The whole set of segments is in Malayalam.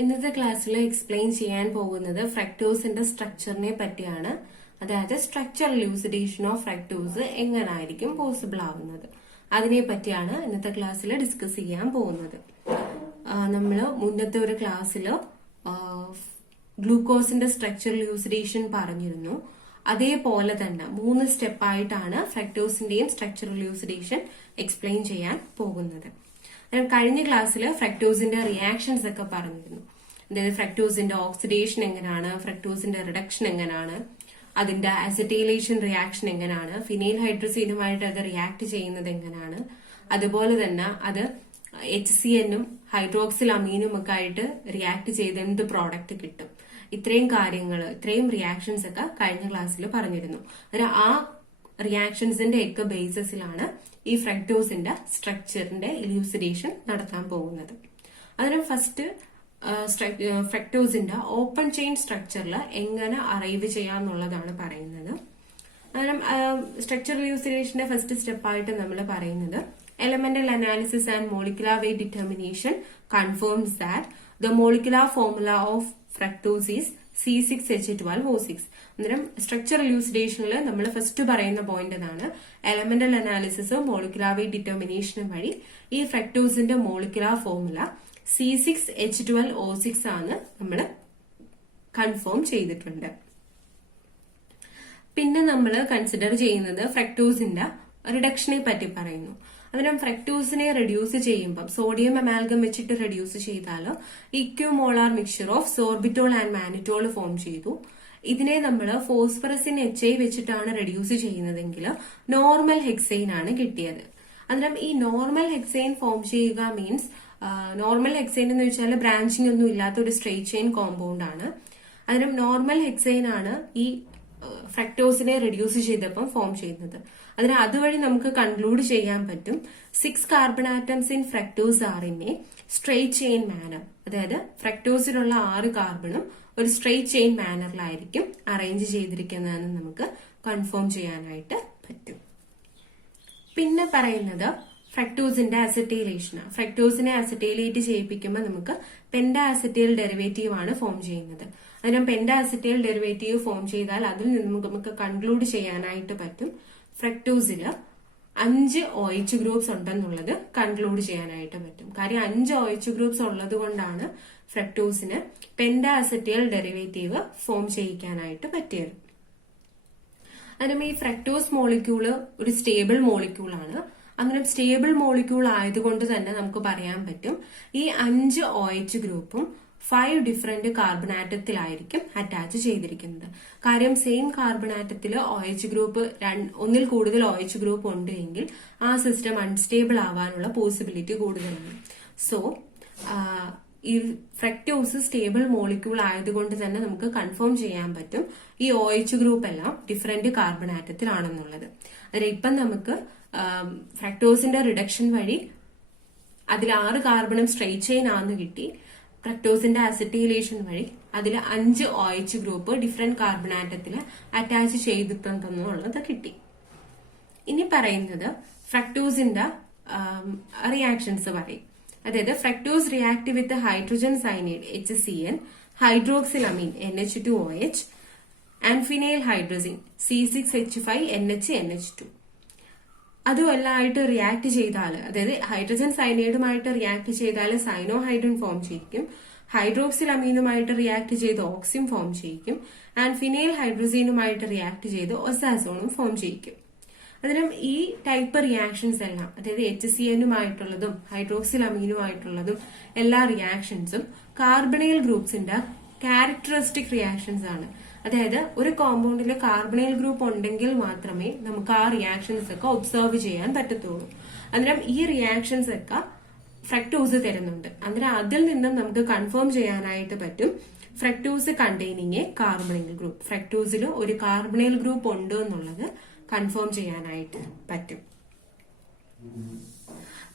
ഇന്നത്തെ ക്ലാസ്സിൽ എക്സ്പ്ലെയിൻ ചെയ്യാൻ പോകുന്നത് ഫ്രക്ടോസിന്റെ സ്ട്രക്ചറിനെ പറ്റിയാണ്. അതായത് സ്ട്രക്ചർ ലൂസിഡേഷൻ ഓഫ് ഫ്രക്ടോസ് എങ്ങനായിരിക്കും പോസിബിൾ ആവുന്നത് അതിനെ പറ്റിയാണ് ഇന്നത്തെ ക്ലാസ്സിൽ ഡിസ്കസ് ചെയ്യാൻ പോകുന്നത്. നമ്മൾ മുന്നത്തെ ഒരു ക്ലാസ്സിൽ ഗ്ലൂക്കോസിന്റെ സ്ട്രക്ചർ ലൂസിഡേഷൻ പറഞ്ഞിരുന്നു. അതേപോലെ തന്നെ 3 സ്റ്റെപ്പായിട്ടാണ് ഫ്രക്ടോസിന്റെയും സ്ട്രക്ചർ ലൂസിഡേഷൻ എക്സ്പ്ലെയിൻ ചെയ്യാൻ പോകുന്നത്. കഴിഞ്ഞ ക്ലാസ്സിൽ ഫ്രക്ടോസിന്റെ റിയാക്ഷൻസ് ഒക്കെ പറഞ്ഞിരുന്നു. അതായത് ഫ്രക്ടോസിന്റെ ഓക്സിഡേഷൻ എങ്ങനെയാണ്, ഫ്രക്ടോസിന്റെ റിഡക്ഷൻ എങ്ങനെയാണ്, അതിന്റെ അസറ്റൈലേഷൻ റിയാക്ഷൻ എങ്ങനെയാണ്, ഫിനൈൽ ഹൈഡ്രസീനുമായിട്ട് അത് റിയാക്ട് ചെയ്യുന്നത് എങ്ങനെയാണ്, അതുപോലെ തന്നെ അത് HCN-ഉം ഹൈഡ്രോക്സിൽ അമീനും ഒക്കെ ആയിട്ട് റിയാക്ട് ചെയ്ത് എന്ത് പ്രോഡക്റ്റ് കിട്ടും, ഇത്രയും റിയാക്ഷൻസ് ഒക്കെ കഴിഞ്ഞ ക്ലാസ്സിൽ പറഞ്ഞിരുന്നു. ആ റിയാക്ഷൻസിന്റെ ഒക്കെ ബേസിസിലാണ് ഈ ഫ്രക്ടോസിന്റെ സ്ട്രക്ചറിന്റെ ഇലൂസിഡേഷൻ നടത്താൻ പോകുന്നത്. അതിന് ഫസ്റ്റ് ഫ്രക്ടോസിന്റെ ഓപ്പൺ ചെയിൻ സ്ട്രക്ചറിൽ എങ്ങനെ അറൈവ് ചെയ്യാന്നുള്ളതാണ് പറയുന്നത്. കാരണം സ്ട്രക്ചർ ഇലൂസിഡേഷന്റെ ഫസ്റ്റ് സ്റ്റെപ്പായിട്ട് നമ്മൾ പറയുന്നത് elemental analysis and molecular weight determination confirms that the molecular formula of fructose is C6H12O6. അന്നേരം സ്ട്രക്ചർ ഇലൂസിഡേഷനിൽ നമ്മൾ ഫസ്റ്റ് പറയുന്ന പോയിന്റ് എന്നാണ് എലമെന്റൽ അനാലിസിസും മോളിക്കുലാർ വെയ്റ്റ് ഡിറ്റർമിനേഷനും വഴി ഈ ഫ്രക്ടോസിന്റെ മോളിക്കുലാർ ഫോർമുല C6H12O6 ആണ് നമ്മൾ കൺഫേം ചെയ്തിട്ടുണ്ട്. പിന്നെ നമ്മൾ കൺസിഡർ ചെയ്യുന്നത് ഫ്രക്ടോസിന്റെ റിഡക്ഷനെ പറ്റി പറയുന്നു. അതിനും ഫ്രക്ടോസിനെ റെഡ്യൂസ് ചെയ്യുമ്പോൾ സോഡിയം അമാൽഗം വെച്ചിട്ട് റെഡ്യൂസ് ചെയ്താൽ equimolar mixture of sorbitol and mannitol form ചെയ്തു. ഇതിനെ നമ്മൾ ഫോസ്ഫറസിൻ HI വെച്ചിട്ടാണ് റെഡ്യൂസ് ചെയ്യുന്നതെങ്കിൽ നോർമൽ ഹെക്സൈൻ ആണ് കിട്ടിയത്. അതിനും ഈ നോർമൽ ഹെക്സൈൻ ഫോം ചെയ്യുക മീൻസ് നോർമൽ ഹെക്സൈൻ എന്ന് വെച്ചാൽ ബ്രാഞ്ചിങ് ഒന്നും ഇല്ലാത്ത ഒരു സ്ട്രെയിറ്റ് ചെയിൻ കോമ്പൗണ്ട് ആണ്. അതിനും നോർമൽ ഹെക്സൈൻ ആണ് ഈ ഫ്രക്ടോസിനെ റെഡ്യൂസ് ചെയ്തപ്പം ഫോം ചെയ്യുന്നത്. അതിന് അതുവഴി നമുക്ക് കൺക്ലൂഡ് ചെയ്യാൻ പറ്റും 6 carbon atoms in fructose are in a straight chain manner. അതായത് ഫ്രക്ടോസിലുള്ള 6 കാർബണും ഒരു സ്ട്രെയിറ്റ് ചെയിൻ മാനറിലായിരിക്കും അറേഞ്ച് ചെയ്തിരിക്കുന്നതെന്ന് നമുക്ക് കൺഫേം ചെയ്യാനായിട്ട് പറ്റും. പിന്നെ പറയുന്നത് ഫ്രക്ടോസിന്റെ അസറ്റൈലേഷൻ. ഫ്രക്ടോസിനെ അസറ്റൈലേറ്റ് ചെയ്യിപ്പിക്കുമ്പോൾ നമുക്ക് പെന്റാ അസറ്റൈൽ ഡെറിവേറ്റീവ് ആണ് ഫോം ചെയ്യുന്നത്. അതിനും പെന്റാ അസറ്റൈൽ ഡെറിവേറ്റീവ് ഫോം ചെയ്താൽ അതിൽ നിന്ന് നമുക്ക് കൺക്ലൂഡ് ചെയ്യാനായിട്ട് പറ്റും ഫ്രക്ടോസില് 5 OH ഗ്രൂപ്പ്സ് ഉണ്ടെന്നുള്ളത് കൺക്ലൂഡ് ചെയ്യാനായിട്ട് പറ്റും. കാര്യം 5 OH ഗ്രൂപ്പ്സ് ഉള്ളത് കൊണ്ടാണ് ഫ്രക്ടോസിന് പെന്റാ അസറ്റൈൽ ഡെറിവേറ്റീവ് ഫോം ചെയ്യിക്കാനായിട്ട് പറ്റിയത്. അതിനും ഈ ഫ്രക്ടോസ് മോളിക്യൂള് ഒരു സ്റ്റേബിൾ മോളിക്യൂൾ ആണ്. അങ്ങനെ സ്റ്റേബിൾ മോളിക്യൂൾ ആയതുകൊണ്ട് തന്നെ നമുക്ക് പറയാൻ പറ്റും ഈ 5 OH ഗ്രൂപ്പും 5 ഡിഫറെന്റ് കാർബൺ ആറ്റത്തിലായിരിക്കും അറ്റാച്ച് ചെയ്തിരിക്കുന്നത്. കാര്യം സെയിം കാർബൺ ആറ്റത്തിൽ OH ഗ്രൂപ്പ് ഒന്നിൽ കൂടുതൽ OH ഗ്രൂപ്പ് ഉണ്ട് എങ്കിൽ ആ സിസ്റ്റം അൺസ്റ്റേബിൾ ആവാനുള്ള പോസിബിലിറ്റി കൂടുതലാണ്. സോ ഈ ഫ്രക്ടോസ് സ്റ്റേബിൾ മോളിക്യൂൾ ആയതുകൊണ്ട് തന്നെ നമുക്ക് കൺഫേം ചെയ്യാൻ പറ്റും ഈ OH ഗ്രൂപ്പ് എല്ലാം ഡിഫറെന്റ് കാർബൺ ആറ്റത്തിലാണെന്നുള്ളത്. അതിൽ ഇപ്പം നമുക്ക് ഫ്രക്ടോസിന്റെ റിഡക്ഷൻ വഴി അതിൽ 6 കാർബണും സ്ട്രെയിറ്റ് ചെയിൻ ആണെന്ന് കിട്ടി. ഫ്രക്ടോസിന്റെ അസറ്റൈലേഷൻ വഴി അതിൽ 5 OH ഗ്രൂപ്പ് ഡിഫറെന്റ് കാർബൺ ആറ്റത്തിൽ അറ്റാച്ച് ചെയ്തിട്ടുണ്ടെന്നുള്ളത് കിട്ടി. ഇനി പറയുന്നത് ഫ്രക്ടോസിന്റെ റിയാക്ഷൻസ് പറയും. അതായത് fructose react with hydrogen cyanide HCN, hydroxyl amine NH2OH and phenyl hydrazine C6H5NH2. അതുമല്ലായിട്ട് റിയാക്ട് ചെയ്താൽ, അതായത് ഹൈഡ്രജൻ സയനൈഡുമായിട്ട് റിയാക്ട് ചെയ്താൽ സൈനോഹൈഡ്രൻ ഫോം ചെയ്യിക്കും, ഹൈഡ്രോക്സിൽ അമീനുമായിട്ട് റിയാക്ട് ചെയ്ത് ഓക്സിൻ ഫോം ചെയ്യിക്കും, ആൻഡ് ഫിനൈൽ ഹൈഡ്രസീനുമായിട്ട് റിയാക്ട് ചെയ്ത് ഒസാസോണും ഫോം ചെയ്യിക്കും. അതിനും ഈ ടൈപ്പ് റിയാക്ഷൻസ് എല്ലാം, അതായത് HCN-ഉമായിട്ടുള്ളതും ഹൈഡ്രോക്സിൽ അമീനുമായിട്ടുള്ളതും എല്ലാ റിയാക്ഷൻസും കാർബണൈൽ ഗ്രൂപ്പ്സിന്റെ ക്യാരക്ടറിസ്റ്റിക് റിയാക്ഷൻസ് ആണ്. അതായത് ഒരു കോമ്പൗണ്ടിൽ കാർബണൈൽ ഗ്രൂപ്പ് ഉണ്ടെങ്കിൽ മാത്രമേ നമുക്ക് ആ റിയാക്ഷൻസ് ഒക്കെ ഒബ്സർവ് ചെയ്യാൻ പറ്റത്തുള്ളൂ. അന്നേരം ഈ റിയാക്ഷൻസ് ഒക്കെ ഫ്രക്ടോസ് തരുന്നുണ്ട്. അന്നേരം അതിൽ നിന്നും നമുക്ക് കൺഫേം ചെയ്യാനായിട്ട് പറ്റും fructose containing a carbonyl group. ഫ്രക്ടോസിൽ ഒരു കാർബണൈൽ ഗ്രൂപ്പ് ഉണ്ട് എന്നുള്ളത് കൺഫേം ചെയ്യാനായിട്ട് പറ്റും.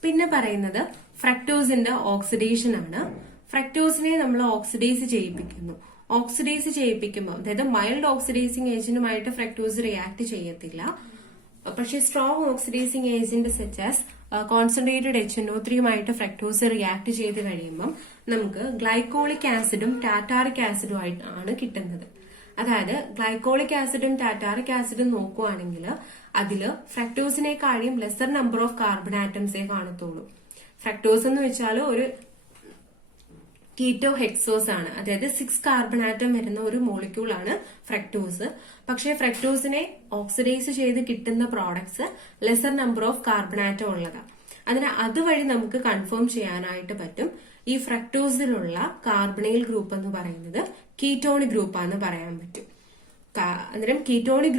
പിന്നെ പറയുന്നത് ഫ്രക്ടോസിന്റെ ഓക്സിഡേഷൻ ആണ്. ഫ്രക്ടോസിനെ നമ്മൾ ഓക്സിഡൈസ് ചെയ്യിപ്പിക്കുന്നു. ഓക്സിഡൈസ് ചെയ്യിപ്പിക്കുമ്പോൾ, അതായത് മൈൽഡ് ഓക്സിഡൈസിങ് ഏജന്റുമായിട്ട് ഫ്രക്ടോസ് റിയാക്ട് ചെയ്യത്തില്ല. പക്ഷേ strong oxidising agent such as concentrated HNO3 fructose react ചെയ്ത് കഴിയുമ്പം നമുക്ക് ഗ്ലൈക്കോളിക് ആസിഡും ടാറ്റാറിക് ആസിഡും ആയിട്ടാണ് കിട്ടുന്നത്. അതായത് ഗ്ലൈക്കോളിക് ആസിഡും ടാറ്റാറിക് ആസിഡും നോക്കുവാണെങ്കിൽ അതില് ഫ്രക്ടോസിനെക്കാളും ലെസർ നമ്പർ ഓഫ് കാർബൺ ആറ്റംസേ കാണത്തുള്ളൂ. ഫ്രക്ടോസ് എന്ന് വെച്ചാൽ ഒരു കീറ്റോ ഹെക്സോസ് ആണ്, അതായത് 6 കാർബൺ ആറ്റം വരുന്ന ഒരു മോളിക്യൂൾ ആണ് ഫ്രക്ടോസ്. പക്ഷേ ഫ്രക്ടോസിനെ ഓക്സിഡൈസ് ചെയ്ത് കിട്ടുന്ന products lesser number of carbon atom ഉള്ളതാണ്. അതിന് അതുവഴി നമുക്ക് കൺഫേം ചെയ്യാനായിട്ട് പറ്റും ഈ ഫ്രക്ടോസിലുള്ള കാർബണൈൽ ഗ്രൂപ്പ് എന്ന് പറയുന്നത് കീറ്റോണിക് ഗ്രൂപ്പാന്ന് പറയാൻ പറ്റും. അന്നേരം കീറ്റോണിക്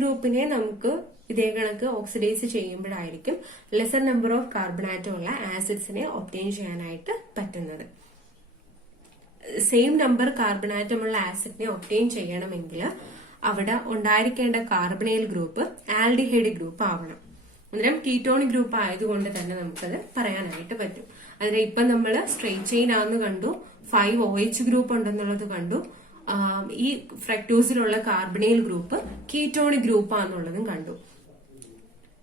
ഗ്രൂപ്പിനെ നമുക്ക് ഇതേ കണക്ക് ഓക്സിഡൈസ് ചെയ്യുമ്പോഴായിരിക്കും lesser number of carbon atom ഉള്ള ആസിഡ്സിനെ ഒബ്റ്റെയിൻ ചെയ്യാനായിട്ട് പറ്റുന്നത്. സെയിം നമ്പർ കാർബൺ ആറ്റം ഉള്ള ആസിഡിനെ ഒബ്റ്റെയിൻ ചെയ്യണമെങ്കിൽ അവിടെ ഉണ്ടായിരിക്കേണ്ട കാർബണൈൽ ഗ്രൂപ്പ് ആൽഡിഹൈഡ് ഗ്രൂപ്പ് ആവണം. അന്നേരം കീറ്റോണിക് ഗ്രൂപ്പ് ആയതുകൊണ്ട് തന്നെ നമുക്കത് പറയാനായിട്ട് പറ്റും. അതിന് ഇപ്പം നമ്മൾ സ്ട്രെയിറ്റ് ചെയിൻ ആണെന്ന് കണ്ടു, 5 OH ഗ്രൂപ്പ് ഉണ്ടെന്നുള്ളത് കണ്ടു, ഈ ഫ്രക്ടോസിലുള്ള കാർബണൈൽ ഗ്രൂപ്പ് കീറ്റോണിക് ഗ്രൂപ്പ് ആണെന്നുള്ളതും കണ്ടു.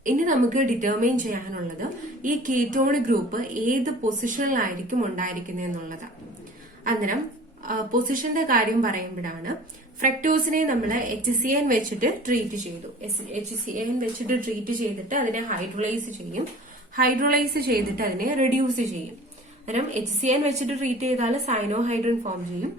ഇനി നമുക്ക് ഡിറ്റർമൈൻ ചെയ്യാനുള്ളത് ഈ കീറ്റോണിക് ഗ്രൂപ്പ് ഏത് പൊസിഷനിലായിരിക്കും ഉണ്ടായിരിക്കുന്നത് എന്നുള്ളതാണ്. അന്നേരം പൊസിഷന്റെ കാര്യം പറയുമ്പോഴാണ് ഫ്രക്ടോസിനെ നമ്മൾ HCN വെച്ചിട്ട് ട്രീറ്റ് ചെയ്തു. HCN വെച്ചിട്ട് ട്രീറ്റ് ചെയ്തിട്ട് അതിനെ ഹൈഡ്രോളൈസ് ചെയ്യും. ഹൈഡ്രോളൈസ് ചെയ്തിട്ട് അതിനെ റെഡ്യൂസ് ചെയ്യും. അന്നേരം HCN വെച്ചിട്ട് ട്രീറ്റ് ചെയ്താൽ സൈനോഹൈഡ്രൻ ഫോം ചെയ്യും.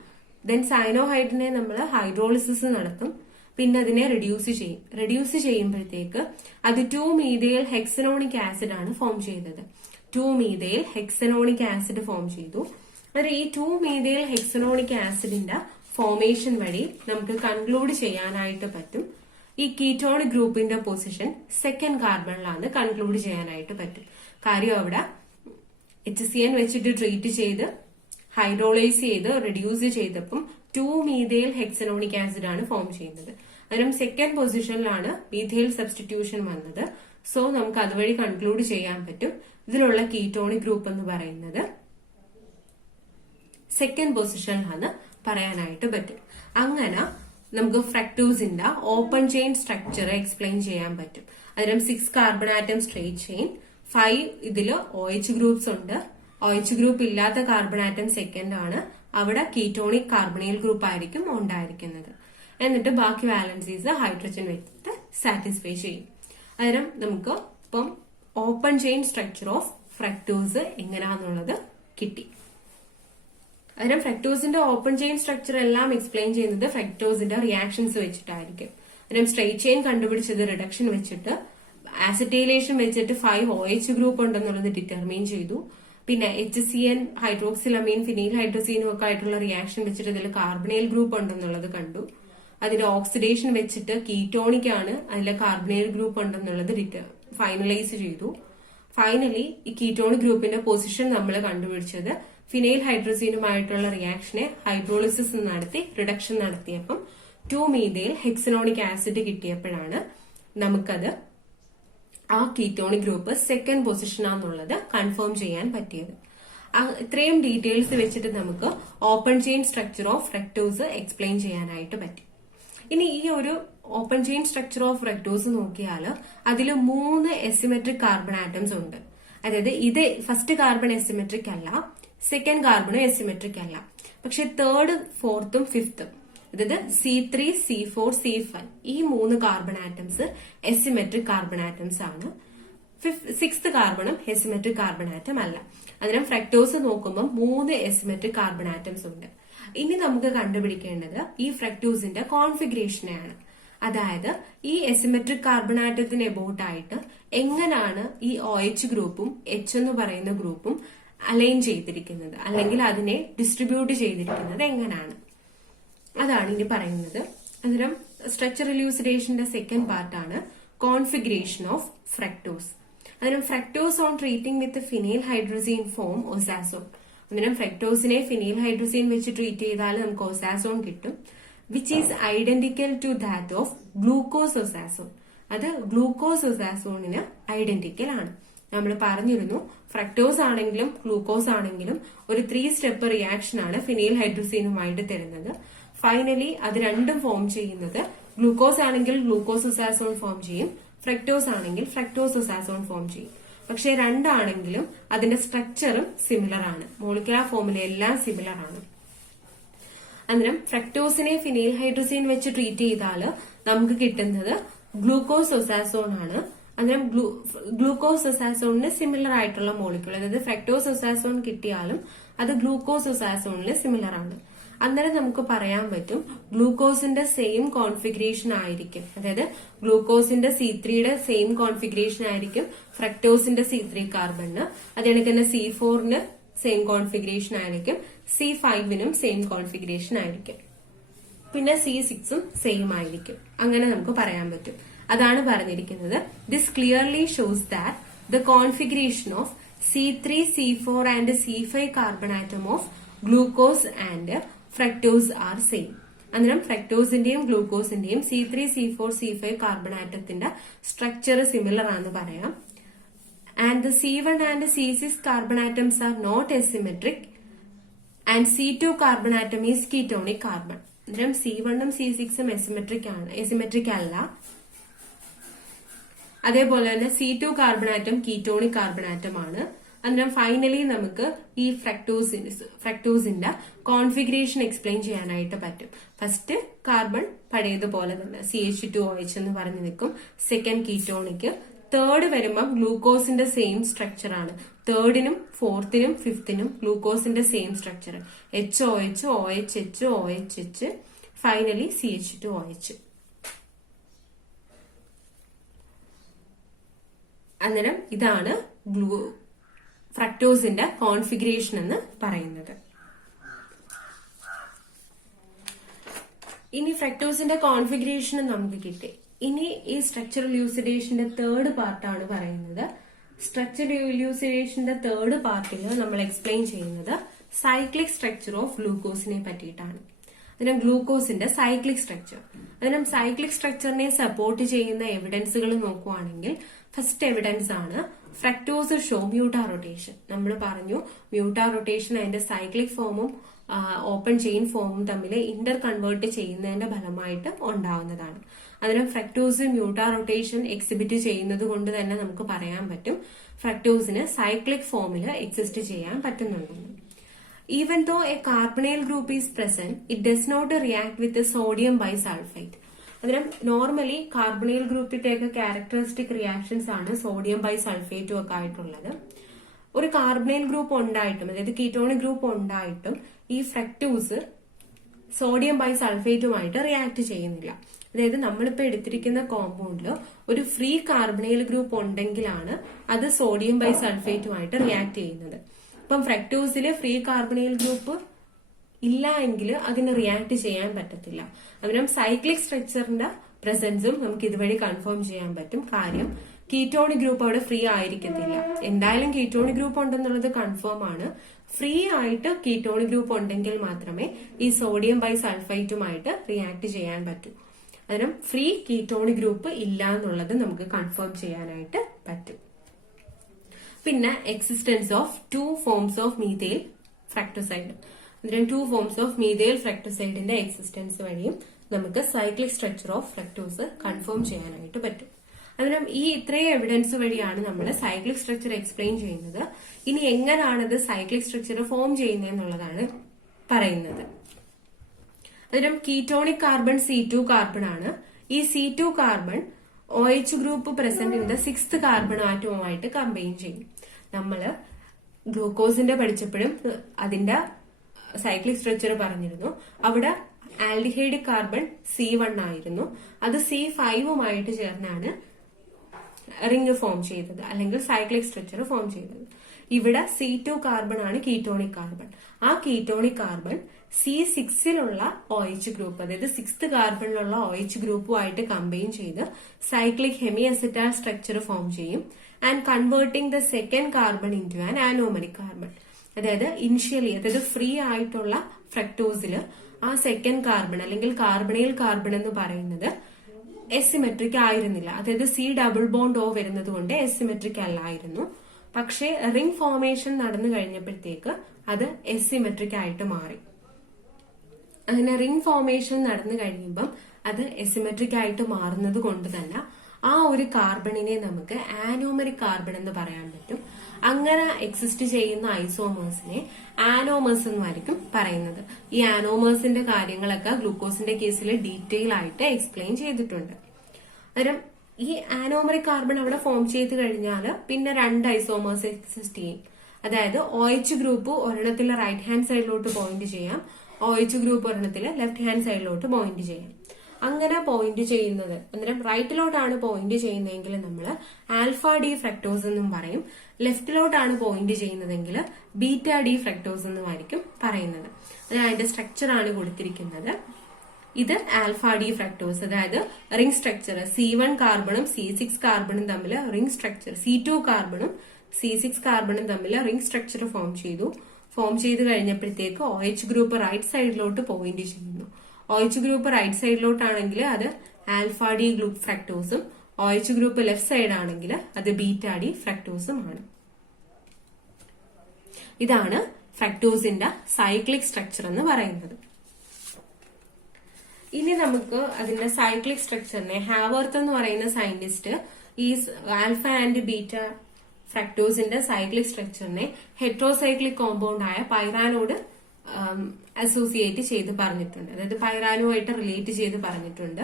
ദെൻ സൈനോഹൈഡ്രനെ നമ്മൾ ഹൈഡ്രോളിസിസ് നടത്തും. പിന്നെ അതിനെ റെഡ്യൂസ് ചെയ്യും. റെഡ്യൂസ് ചെയ്യുമ്പോഴത്തേക്ക് അത് 2-മീഥൈൽ ഹെക്സനോണിക് ആസിഡ് ആണ് ഫോം ചെയ്തത്. 2-മീഥൈൽ ഹെക്സനോണിക് ആസിഡ് ഫോം ചെയ്തു. അതായത് ഈ 2-മീഥൈൽ ഹെക്സനോണിക് ആസിഡിന്റെ ഫോർമേഷൻ വഴി നമുക്ക് കൺക്ലൂഡ് ചെയ്യാനായിട്ട് പറ്റും ഈ കീറ്റോണിക് ഗ്രൂപ്പിന്റെ പൊസിഷൻ സെക്കൻഡ് കാർബണിലാണ് കൺക്ലൂഡ് ചെയ്യാനായിട്ട് പറ്റും. കാര്യം അവിടെ HCN വെച്ചിട്ട് ട്രീറ്റ് ചെയ്ത് ഹൈഡ്രോളൈസ് ചെയ്ത് റെഡ്യൂസ് ചെയ്തപ്പം 2-മീഥൈൽ ഹെക്സനോണിക് ആസിഡ് ആണ് ഫോം ചെയ്യുന്നത്. അതിനും സെക്കൻഡ് പൊസിഷനിലാണ് മീഥൈൽ സബ്സ്റ്റിറ്റ്യൂഷൻ വന്നത്. സോ നമുക്ക് അതുവഴി കൺക്ലൂഡ് ചെയ്യാൻ പറ്റും ഇതിലുള്ള കീറ്റോണിക് ഗ്രൂപ്പ് എന്ന് പറയുന്നത് സെക്കൻഡ് പൊസിഷനിലാണ് പറയാനായിട്ട് പറ്റും. അങ്ങനെ നമുക്ക് ഫ്രക്ടോസിന്റെ ഓപ്പൺ ചെയിൻ സ്ട്രക്ചർ എക്സ്പ്ലെയിൻ ചെയ്യാൻ പറ്റും. അതിനും 6 കാർബൺ ആറ്റം സ്ട്രെയിറ്റ് ചെയിൻ, 5 ഇതില് OH ഗ്രൂപ്പ്സ് ഉണ്ട്. OH ഗ്രൂപ്പ് ഇല്ലാത്ത കാർബൺ ആറ്റം സെക്കൻഡ് ആണ്. അവിടെ കീറ്റോണിക് കാർബണൈൽ ഗ്രൂപ്പ് ആയിരിക്കും ഉണ്ടായിരിക്കുന്നത്. എന്നിട്ട് ബാക്കി വാലൻസീസ് ഹൈഡ്രജൻ വെച്ചിട്ട് സാറ്റിസ്ഫൈ ചെയ്യും. അതിനും നമുക്ക് ഇപ്പം open chain structure of fructose എങ്ങനെയാന്നുള്ളത് കിട്ടി. അതിനും ഫ്രക്ടോസിന്റെ ഓപ്പൺ ചെയിൻ സ്ട്രക്ചർ എല്ലാം എക്സ്പ്ലെയിൻ ചെയ്യുന്നത് ഫ്രക്ടോസിന്റെ റിയാക്ഷൻസ് വെച്ചിട്ടായിരിക്കും. അതിനും സ്ട്രെയിറ്റ് ചെയിൻ കണ്ടുപിടിച്ചത് റിഡക്ഷൻ വെച്ചിട്ട്, ആസിറ്റൈലേഷൻ വെച്ചിട്ട് 5 OH ഗ്രൂപ്പ് ഉണ്ടെന്നുള്ളത് ഡിറ്റർമൈൻ ചെയ്തു. പിന്നെ HCN ഹൈഡ്രോക്സിലമീൻ ഫിനൈൽ ഹൈഡ്രോസീനും ഒക്കെ ആയിട്ടുള്ള റിയാക്ഷൻ വെച്ചിട്ട് ഇതിൽ കാർബണൈൽ ഗ്രൂപ്പ് ഉണ്ടെന്നുള്ളത് കണ്ടു. അതിന്റെ ഓക്സിഡേഷൻ വെച്ചിട്ട് കീറ്റോണിക് ആണ്, അതിലെ കാർബണൈൽ ഗ്രൂപ്പ് ഉണ്ടെന്നുള്ളത് ഫൈനലൈസ് ചെയ്തു. ഫൈനലി ഈ കീറ്റോണിക് ഗ്രൂപ്പിന്റെ പൊസിഷൻ നമ്മൾ കണ്ടുപിടിച്ചത് ഫിനൈൽ ഹൈഡ്രോസീനുമായിട്ടുള്ള റിയാക്ഷനെ ഹൈഡ്രോളിസിസ് നടത്തി റിഡക്ഷൻ നടത്തിയപ്പം 2-മീഥൈൽ ഹെക്സനോണിക് ആസിഡ് കിട്ടിയപ്പോഴാണ് നമുക്കത് ആ കീറ്റോണിക് ഗ്രൂപ്പ് സെക്കൻഡ് പൊസിഷനാന്നുള്ളത് കൺഫേം ചെയ്യാൻ പറ്റിയത്. ഇത്രയും ഡീറ്റെയിൽസ് വെച്ചിട്ട് നമുക്ക് open chain structure of fructose explain ചെയ്യാനായിട്ട് പറ്റി. ഇനി ഈ ഒരു open chain structure of fructose നോക്കിയാൽ അതിൽ 3 എസിമെട്രിക് കാർബൺ ആറ്റംസ് ഉണ്ട്. അതായത് ഇത് ഫസ്റ്റ് കാർബൺ എസിമെട്രിക് അല്ല, സെക്കൻഡ് കാർബണും എസിമെട്രിക് അല്ല. പക്ഷെ 3rd, 4th, 5th അതായത് C3, C4, C5 ഈ 3 carbon atoms asymmetric carbon atoms ആണ്. 6th കാർബണും എസിമെട്രിക് കാർബൺ ആറ്റം അല്ല. അതിനും ഫ്രക്ടോസ് നോക്കുമ്പോൾ 3 എസിമെട്രിക് കാർബൺ ആറ്റംസ് ഉണ്ട്. ഇനി നമുക്ക് കണ്ടുപിടിക്കേണ്ടത് ഈ ഫ്രക്ടോസിന്റെ കോൺഫിഗറേഷനെയാണ്. അതായത് ഈ എസിമെട്രിക് കാർബൺ ആറ്റത്തിന് എബൌട്ട് ആയിട്ട് എങ്ങനെയാണ് ഈ OH ഗ്രൂപ്പും H എന്ന് പറയുന്ന ഗ്രൂപ്പും അലൈൻ ചെയ്തിരിക്കുന്നത്, അല്ലെങ്കിൽ അതിനെ ഡിസ്ട്രിബ്യൂട്ട് ചെയ്തിരിക്കുന്നത് എങ്ങനെയാണ്, അതാണ് ഇനി പറയുന്നത്. അന്നേരം സ്ട്രക്ചർ ഇലൂസിഡേഷന്റെ സെക്കൻഡ് പാർട്ടാണ് കോൺഫിഗറേഷൻ ഓഫ് ഫ്രക്ടോസ്. അന്നേരം fructose on treating with phenyl hydrazine form osazone. അന്നേരം ഫ്രക്ടോസിനെ ഫിനൈൽ ഹൈഡ്രോസീൻ വെച്ച് ട്രീറ്റ് ചെയ്താൽ നമുക്ക് ഒസാസോൺ കിട്ടും, which is identical to that of glucose osazone. അത് ഗ്ലൂക്കോസ് ഒസാസോണിന് ഐഡന്റിക്കൽ ആണ്. നമ്മൾ പറഞ്ഞിരുന്നു ഫ്രക്ടോസ് ആണെങ്കിലും ഗ്ലൂക്കോസ് ആണെങ്കിലും ഒരു 3 സ്റ്റെപ്പ് റിയാക്ഷൻ ആണ് ഫിനൈൽ ഹൈഡ്രോസീനുമായിട്ട് തരുന്നത്. ഫൈനലി അത് രണ്ടും ഫോം ചെയ്യുന്നത് ഗ്ലൂക്കോസ് ആണെങ്കിൽ ഗ്ലൂക്കോസ് ഒസാസോൺ ഫോം ചെയ്യും, ഫ്രക്ടോസ് ആണെങ്കിൽ ഫ്രക്ടോസ് ഒസാസോൺ ഫോം ചെയ്യും. പക്ഷെ രണ്ടാണെങ്കിലും അതിന്റെ സ്ട്രക്ചറും സിമിലർ ആണ്. മോളിക്കുലർ ഫോർമുല എല്ലാം സിമിലർ ആണ്. അന്നേരം ഫ്രക്ടോസിനെ ഫിനൈൽ ഹൈഡ്രസീൻ വെച്ച് ട്രീറ്റ് ചെയ്താൽ നമുക്ക് കിട്ടുന്നത് ഗ്ലൂക്കോസ് ഒസാസോൺ ആണ്. അന്നേരം ഗ്ലൂക്കോസ് ഒസാസോണിന് സിമിലർ ആയിട്ടുള്ള മോളിക്യൂൾ, അതായത് ഫ്രക്ടോസ് ഒസാസോൺ കിട്ടിയാലും അത് ഗ്ലൂക്കോസ് ഒസാസോണിന് സിമിലർ ആണ്. അന്നേരം നമുക്ക് പറയാൻ പറ്റും ഗ്ലൂക്കോസിന്റെ സെയിം കോൺഫിഗറേഷൻ ആയിരിക്കും, അതായത് ഗ്ലൂക്കോസിന്റെ C3യുടെ സെയിം കോൺഫിഗറേഷൻ ആയിരിക്കും ഫ്രക്ടോസിന്റെ C3 കാർബണിന്. അതുകൊണ്ട് തന്നെ C4ന് സെയിം കോൺഫിഗറേഷൻ ആയിരിക്കും, C5നും സെയിം കോൺഫിഗറേഷൻ ആയിരിക്കും, പിന്നെ C6ഉം സെയിം ആയിരിക്കും. അങ്ങനെ നമുക്ക് പറയാൻ പറ്റും. അതാണ് പറഞ്ഞിരിക്കുന്നത്. This clearly shows that the configuration of C3, C4 and C5 carbon atom of glucose and fructose are same. അന്നേരം ഫ്രക്ടോസിന്റെയും ഗ്ലൂക്കോസിന്റെയും C3, C4, C5 കാർബൺ ആറ്റത്തിന്റെ സ്ട്രക്ചർ സിമിലർ ആണെന്ന് പറയാം. And the C1 and C6 carbon atoms are not asymmetric and C2 carbon atom is ketonic carbon. അന്നേരം C1ഉം C6ഉം എസിമെട്രിക് അല്ല. അതേപോലെ തന്നെ C2 carbon atom ketonic carbon atom ആണ്. അന്നേരം ഫൈനലി നമുക്ക് ഈ ഫ്രക്ടോസിന്റെ കോൺഫിഗറേഷൻ എക്സ്പ്ലെയിൻ ചെയ്യാനായിട്ട് പറ്റും. ഫസ്റ്റ് കാർബൺ പഴയതുപോലെ തന്നെ CH2OH എന്ന് പറഞ്ഞു നിൽക്കും, സെക്കൻഡ് കീറ്റോണിക്, തേർഡ് വരുമ്പം ഗ്ലൂക്കോസിന്റെ സെയിം സ്ട്രക്ചർ ആണ്. തേർഡിനും ഫോർത്തിനും ഫിഫ്തിനും ഗ്ലൂക്കോസിന്റെ same structure, HOH, OHH, OHH, finally CH2OH. അന്നേരം ഇതാണ് ഫ്രക്ടോസിന്റെ കോൺഫിഗറേഷൻ എന്ന് പറയുന്നത്. ഇനി ഫ്രക്ടോസിന്റെ കോൺഫിഗറേഷൻ നമുക്ക് കിട്ടി. ഇനി ഈ സ്ട്രക്ചറൽ യൂസിഡേഷന്റെ തേർഡ് പാർട്ടാണ് പറയുന്നത്. സ്ട്രക്ചറൽ യൂസിഡേഷന്റെ തേർഡ് പാർട്ടിൽ നമ്മൾ എക്സ്പ്ലെയിൻ ചെയ്യുന്നത് സൈക്ലിക് സ്ട്രക്ചർ ഓഫ് ഗ്ലൂക്കോസിനെ പറ്റിയിട്ടാണ്. അതിന് ഗ്ലൂക്കോസിന്റെ സൈക്ലിക് സ്ട്രക്ചർ, അതിനും സൈക്ലിക് സ്ട്രക്ചറിനെ സപ്പോർട്ട് ചെയ്യുന്ന എവിഡൻസുകൾ നോക്കുവാണെങ്കിൽ ഫസ്റ്റ് എവിഡൻസ് ആണ് ഫ്രക്ടോസ് ഷോ മ്യൂട്ടാ റൊട്ടേഷൻ. നമ്മൾ പറഞ്ഞു മ്യൂട്ടാ റൊട്ടേഷൻ അതിന്റെ സൈക്ലിക് ഫോമും ഓപ്പൺ ചെയിൻ ഫോമും തമ്മിൽ ഇന്റർ കൺവേർട്ട് ചെയ്യുന്നതിന്റെ ഫലമായിട്ട് ഉണ്ടാവുന്നതാണ്. അതിന് ഫ്രക്ടോസ് മ്യൂട്ടാ റൊട്ടേഷൻ എക്സിബിറ്റ് ചെയ്യുന്നത് കൊണ്ട് തന്നെ നമുക്ക് പറയാൻ പറ്റും ഫ്രക്ടോസിന് സൈക്ലിക് ഫോമിൽ എക്സിസ്റ്റ് ചെയ്യാൻ പറ്റുന്നുണ്ടെന്ന്. Even though a carbonyl group is present, it does not react with the sodium bisulfite. അതിനും നോർമലി കാർബണൈൽ ഗ്രൂപ്പിന്റെയൊക്കെ ക്യാരക്ടറിസ്റ്റിക് റിയാക്ഷൻസ് ആണ് സോഡിയം ബൈസൾഫേറ്റും ഒക്കെ ആയിട്ടുള്ളത്. ഒരു കാർബണൈൽ ഗ്രൂപ്പ് ഉണ്ടായിട്ടും, അതായത് കീറ്റോണിക് ഗ്രൂപ്പ് ഉണ്ടായിട്ടും ഈ ഫ്രക്ടോസ് സോഡിയം ബൈസൾഫേറ്റുമായിട്ട് റിയാക്ട് ചെയ്യുന്നില്ല. അതായത് നമ്മളിപ്പോ എടുത്തിരിക്കുന്ന കോമ്പൗണ്ടിൽ ഒരു ഫ്രീ കാർബണൈൽ ഗ്രൂപ്പ് ഉണ്ടെങ്കിലാണ് അത് സോഡിയം ബൈസൾഫേറ്റുമായിട്ട് റിയാക്ട് ചെയ്യുന്നത്. ഇപ്പം ഫ്രക്ടോസില് ഫ്രീ കാർബണൈൽ ഗ്രൂപ്പ് ഇല്ല എങ്കിൽ അതിന് റിയാക്ട് ചെയ്യാൻ പറ്റത്തില്ല. അതിനും സൈക്ലിക് സ്ട്രക്ചറിന്റെ പ്രസൻസും നമുക്ക് ഇതുവഴി കൺഫേം ചെയ്യാൻ പറ്റും. കാര്യം കീറ്റോണിക് ഗ്രൂപ്പ് അവിടെ ഫ്രീ ആയിരിക്കത്തില്ല. എന്തായാലും കീറ്റോണിക് ഗ്രൂപ്പ് ഉണ്ടെന്നുള്ളത് കൺഫേം ആണ്. ഫ്രീ ആയിട്ട് കീറ്റോണിക് ഗ്രൂപ്പ് ഉണ്ടെങ്കിൽ മാത്രമേ ഈ സോഡിയം ബൈസൾഫൈറ്റുമായിട്ട് റിയാക്ട് ചെയ്യാൻ പറ്റൂ. അതിനും ഫ്രീ കീറ്റോണിക് ഗ്രൂപ്പ് ഇല്ല എന്നുള്ളത് നമുക്ക് കൺഫേം ചെയ്യാനായിട്ട് പറ്റും. പിന്നെ existence of 2 forms of methyl fructoside, അതിന് 2 ഫോംസ് ഓഫ് മീഥൈൽ ഫ്രക്ടോസൈഡിന്റെ എക്സിസ്റ്റൻസ് വഴിയും നമുക്ക് cyclic structure of fructose confirm ചെയ്യാനായിട്ട് പറ്റും. അതിനും ഈ ഇത്രയും എവിഡൻസ് വഴിയാണ് നമ്മൾ സൈക്ലിക് സ്ട്രക്ചർ എക്സ്പ്ലെയിൻ ചെയ്യുന്നത്. ഇനി എങ്ങനെയാണത് സൈക്ലിക് സ്ട്രക്ചർ ഫോം ചെയ്യുന്നത് എന്നുള്ളതാണ് പറയുന്നത്. അതിനും കീറ്റോണിക് കാർബൺ C2 കാർബൺ ആണ്. ഈ C2 carbon OH group present in the 6th carbon ആറ്റവുമായിട്ട് കമ്പൈൻ ചെയ്യും. നമ്മള് ഗ്ലൂക്കോസിന്റെ പഠിച്ചപ്പോഴും അതിന്റെ സൈക്ലിക് സ്ട്രക്ചർ പറഞ്ഞിരുന്നു. അവിടെ ആൽഡിഹൈഡ് കാർബൺ C1 ആയിരുന്നു. അത് C5വുമായിട്ട് ചേർന്നാണ് റിംഗ് ഫോം ചെയ്തത്, അല്ലെങ്കിൽ സൈക്ലിക് സ്ട്രക്ചർ ഫോം ചെയ്തത്. ഇവിടെ C2 കാർബൺ ആണ് കീറ്റോണിക് കാർബൺ. ആ കീറ്റോണിക് കാർബൺ C6ലുള്ള OH ഗ്രൂപ്പ്, അതായത് 6th കാർബണിലുള്ള OH ഗ്രൂപ്പുമായിട്ട് കമ്പൈൻ ചെയ്ത് cyclic hemiacetal structure form ചെയ്യും. And converting the second carbon into an anomeric carbon. അതായത് ഇനിഷ്യലി, അതായത് ഫ്രീ ആയിട്ടുള്ള ഫ്രക്ടോസില് ആ സെക്കൻഡ് കാർബൺ അല്ലെങ്കിൽ കാർബണൈൽ കാർബൺ എന്ന് പറയുന്നത് എസിമെട്രിക് ആയിരുന്നില്ല. അതായത് C ഡബിൾ ബോണ്ട് O വരുന്നത് കൊണ്ട് എസിമെട്രിക് അല്ലായിരുന്നു. പക്ഷേ റിംഗ് ഫോർമേഷൻ നടന്നു കഴിഞ്ഞപ്പോഴത്തേക്ക് അത് എസിമെട്രിക് ആയിട്ട് മാറി. അങ്ങനെ റിംഗ് ഫോർമേഷൻ നടന്നു കഴിയുമ്പം അത് എസിമെട്രിക് ആയിട്ട് മാറുന്നത് കൊണ്ട് തന്നെ ആ ഒരു കാർബണിനെ നമുക്ക് ആനോമറിക് കാർബൺ എന്ന് പറയാൻ പറ്റും. അങ്ങനെ എക്സിസ്റ്റ് ചെയ്യുന്ന ഐസോമേഴ്സിനെ ആനോമേഴ്സ് എന്നായിരിക്കും പറയുന്നത്. ഈ ആനോമേഴ്സിന്റെ കാര്യങ്ങളൊക്കെ ഗ്ലൂക്കോസിന്റെ കേസിൽ ഡീറ്റെയിൽ ആയിട്ട് എക്സ്പ്ലെയിൻ ചെയ്തിട്ടുണ്ട്. അന്നേരം ഈ ആനോമറിക് കാർബൺ അവിടെ ഫോം ചെയ്ത് കഴിഞ്ഞാൽ പിന്നെ 2 ഐസോമേഴ്സ് എക്സിസ്റ്റ് ചെയ്യും. അതായത് OH ഗ്രൂപ്പ് ഒരെണ്ണത്തിൽ റൈറ്റ് ഹാൻഡ് സൈഡിലോട്ട് പോയിന്റ് ചെയ്യാം, OH ഗ്രൂപ്പ് ഒരെണ്ണത്തിൽ ലെഫ്റ്റ് ഹാൻഡ് സൈഡിലോട്ട് പോയിന്റ് ചെയ്യാം. അങ്ങനെ പോയിന്റ് ചെയ്യുന്നത്, അന്നേരം റൈറ്റിലോട്ടാണ് പോയിന്റ് ചെയ്യുന്നതെങ്കിൽ നമ്മൾ ആൽഫ ഡി ഫ്രക്ടോസ് എന്നും പറയും. ലെഫ്റ്റിലോട്ടാണ് പോയിന്റ് ചെയ്യുന്നതെങ്കിൽ ബീറ്റ ഡി ഫ്രക്ടോസ് എന്നുമായിരിക്കും പറയുന്നത്. അതിന്റെ സ്ട്രക്ചർ ആണ് കൊടുത്തിരിക്കുന്നത്. ഇത് ആൽഫ ഡി ഫ്രക്ടോസ്, അതായത് റിംഗ് സ്ട്രക്ചർ C1 കാർബണും C6 കാർബണും തമ്മിൽ റിംഗ് സ്ട്രക്ചർ, C2 കാർബണും C6 കാർബണും തമ്മിൽ റിംഗ് സ്ട്രക്ചർ ഫോം ചെയ്ത് കഴിഞ്ഞപ്പോഴത്തേക്ക് OH ഗ്രൂപ്പ് റൈറ്റ് സൈഡിലോട്ട് പോയിന്റ് ചെയ്യുന്നു. OH ഗ്രൂപ്പ് റൈറ്റ് സൈഡിലോട്ടാണെങ്കിൽ അത് ആൽഫ ഡി ഗ്രൂപ്പ് ഫ്രക്ടോസും, OH ഗ്രൂപ്പ് ലെഫ്റ്റ് സൈഡ് ആണെങ്കിൽ അത് ബീറ്റ ഡി ഫ്രക്ടോസും ആണ്. ഇതാണ് ഫ്രക്ടോസിന്റെ സൈക്ലിക് സ്ട്രക്ചർ എന്ന് പറയുന്നത്. ഇനി നമുക്ക് അതിന്റെ സൈക്ലിക് സ്ട്രക്ചറിനെ ഹാവർത്ത് എന്ന് പറയുന്ന സയന്റിസ്റ്റ് ഈ ആൽഫ ആൻഡ് ബീറ്റ ഫ്രക്ടോസിന്റെ സൈക്ലിക് സ്ട്രക്ചറിനെ ഹെട്രോസൈക്ലിക് കോമ്പൗണ്ട് ആയ പൈറാനോട് അസോസിയേറ്റ് ചെയ്ത് പറഞ്ഞിട്ടുണ്ട്. അതായത് പൈറാനുമായിട്ട് റിലേറ്റ് ചെയ്ത് പറഞ്ഞിട്ടുണ്ട്.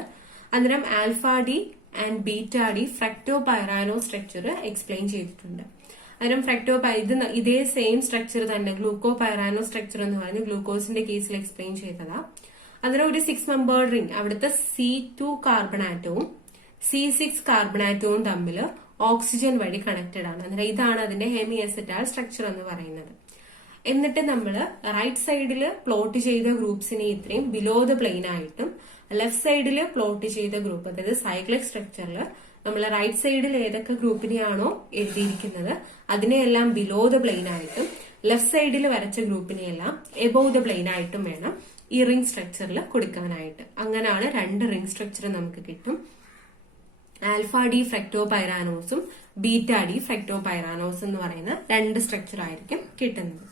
അന്നേരം alpha D and beta D fructo pyrano structure explain ചെയ്തിട്ടുണ്ട്. അന്നേരം ഇതേ സെയിം സ്ട്രക്ചർ തന്നെ ഗ്ലൂക്കോ പൈറാനോ സ്ട്രക്ചർ എന്ന് പറഞ്ഞ് ഗ്ലൂക്കോസിന്റെ കേസിൽ എക്സ്പ്ലെയിൻ ചെയ്തതാ. അന്നേരം ഒരു 6 മെമ്പേർഡ് റിംഗ്, അവിടുത്തെ C2 കാർബൺ ആറ്റവും C6 കാർബൺ ആറ്റവും തമ്മിൽ ഓക്സിജൻ വഴി കണക്റ്റഡ് ആണ്. അന്നേരം ഇതാണ് അതിന്റെ ഹെമി അസെറ്റാൽ സ്ട്രക്ചർ എന്ന് പറയുന്നത്. എന്നിട്ട് നമ്മൾ റൈറ്റ് സൈഡിൽ പ്ലോട്ട് ചെയ്ത ഗ്രൂപ്പ്സിനെ ഇത്രയും ബിലോ ദ പ്ലെയിൻ ആയിട്ടും, ലെഫ്റ്റ് സൈഡിൽ പ്ലോട്ട് ചെയ്ത ഗ്രൂപ്പ്, അതായത് സൈക്ലിക് സ്ട്രക്ചറിൽ നമ്മൾ റൈറ്റ് സൈഡിൽ ഏതൊക്കെ ഗ്രൂപ്പിനെയാണോ എഴുതിയിരിക്കുന്നത് അതിനെയെല്ലാം ബിലോ ദ പ്ലെയിൻ ആയിട്ടും, ലെഫ്റ്റ് സൈഡിൽ വരച്ച ഗ്രൂപ്പിനെയെല്ലാം എബോവ് ദ പ്ലെയിൻ ആയിട്ടും വേണം ഈ റിംഗ് സ്ട്രക്ചറിൽ കൊടുക്കാനായിട്ട്. അങ്ങനെയാണ് 2 റിംഗ് സ്ട്രക്ചർ നമുക്ക് കിട്ടും. ആൽഫ ഡി ഫ്രക്ടോ പൈറാനോസും ബീറ്റ ഡി ഫ്രക്ടോ പൈറാനോസ് എന്ന് പറയുന്ന 2 സ്ട്രക്ചർ ആയിരിക്കും കിട്ടുന്നത്.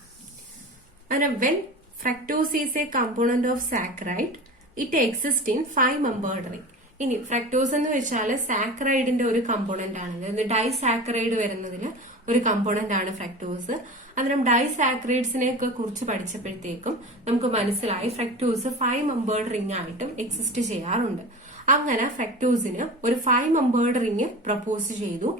അങ്ങനെ when fructose is a component of saccharide it exist in 5 membered ring. ഇനി ഫ്രക്ടോസ് എന്ന് വെച്ചാൽ സാക്കറൈഡിന്റെ ഒരു കമ്പോണന്റ് ആണ്. ഡൈസാക്കറൈഡ് വരുന്നതിൽ ഒരു കമ്പോണന്റ് ആണ് ഫ്രക്ടോസ്. അന്നേരം ഡൈസാക്കറൈഡ്സിനെ ഒക്കെ കുറിച്ച് പഠിച്ചപ്പോഴത്തേക്കും നമുക്ക് മനസ്സിലായി ഫ്രക്ടോസ് 5 മെമ്പേർഡ് റിംഗ് ആയിട്ടും എക്സിസ്റ്റ് ചെയ്യാറുണ്ട്. അങ്ങനെ ഫ്രക്ടോസിന് ഒരു 5 മെമ്പേർഡ് റിംഗ് പ്രപ്പോസ് ചെയ്തു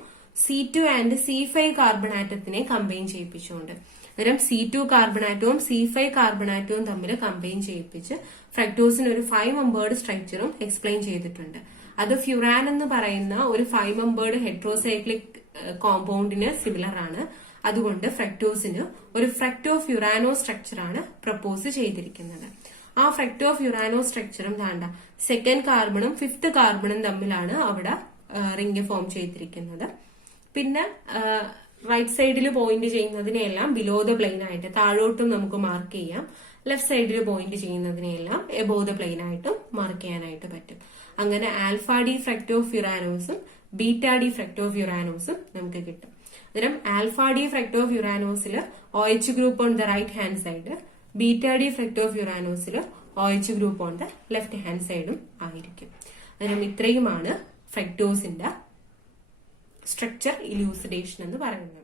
C2 ആൻഡ് C5 കാർബൺ ആറ്റത്തിനെ കമ്പൈൻ ചെയ്യിപ്പിച്ചുകൊണ്ട്. അന്നേരം C2 കാർബൺ ആറ്റവും C5 കാർബൺ ആറ്റവും തമ്മിൽ കമ്പൈൻ ചെയ്യിപ്പിച്ച് ഫ്രക്ടോസിന് ഒരു 5 മെമ്പേർഡ് സ്ട്രക്ചറും എക്സ്പ്ലെയിൻ ചെയ്തിട്ടുണ്ട്. അത് ഫ്യൂറാൻ എന്ന് പറയുന്ന ഒരു 5 മെമ്പേർഡ് ഹെട്രോസൈക്ലിക് കോമ്പൗണ്ടിന് സിമിലർ ആണ്. അതുകൊണ്ട് ഫ്രക്ടോസിന് ഒരു ഫ്രക്ടോ ഫ്യൂറാനോ സ്ട്രക്ചർ ആണ് പ്രപ്പോസ് ചെയ്തിരിക്കുന്നത്. ആ ഫ്രക്ടോ ഫ്യൂറാനോ സ്ട്രക്ചറും താണ്ട 2nd കാർബണും 5th കാർബണും തമ്മിലാണ് അവിടെ റിംഗ് ഫോം ചെയ്തിരിക്കുന്നത്. പിന്നെ റൈറ്റ് സൈഡിൽ പോയിന്റ് ചെയ്യുന്നതിനെല്ലാം ബിലോ ദ പ്ലെയിൻ ആയിട്ട് താഴോട്ടും നമുക്ക് മാർക്ക് ചെയ്യാം, ലെഫ്റ്റ് സൈഡിൽ പോയിന്റ് ചെയ്യുന്നതിനെല്ലാം എബോവ് ദ പ്ലെയിൻ ആയിട്ടും മാർക്ക് ചെയ്യാനായിട്ട് പറ്റും. അങ്ങനെ ആൽഫ ഡി ഫ്രക്ടോ ഫ്യൂറാനോസും ബീറ്റ ഡി ഫ്രക്ടോ ഫ്യൂറാനോസും നമുക്ക് കിട്ടും. അന്നേരം ആൽഫ ഡി ഫ്രക്ടോ ഫ്യൂറാനോസിൽ OH group on the right hand side, beta D fructo ഫ്യൂറാനോസിൽ OH group on the left hand സൈഡും ആയിരിക്കും. അന്നേരം ഇത്രയുമാണ് ഫ്രക്ടോസിന്റെ സ്ട്രക്ചർ ഇലൂസിഡേഷൻ എന്ന് പറയുന്നത്.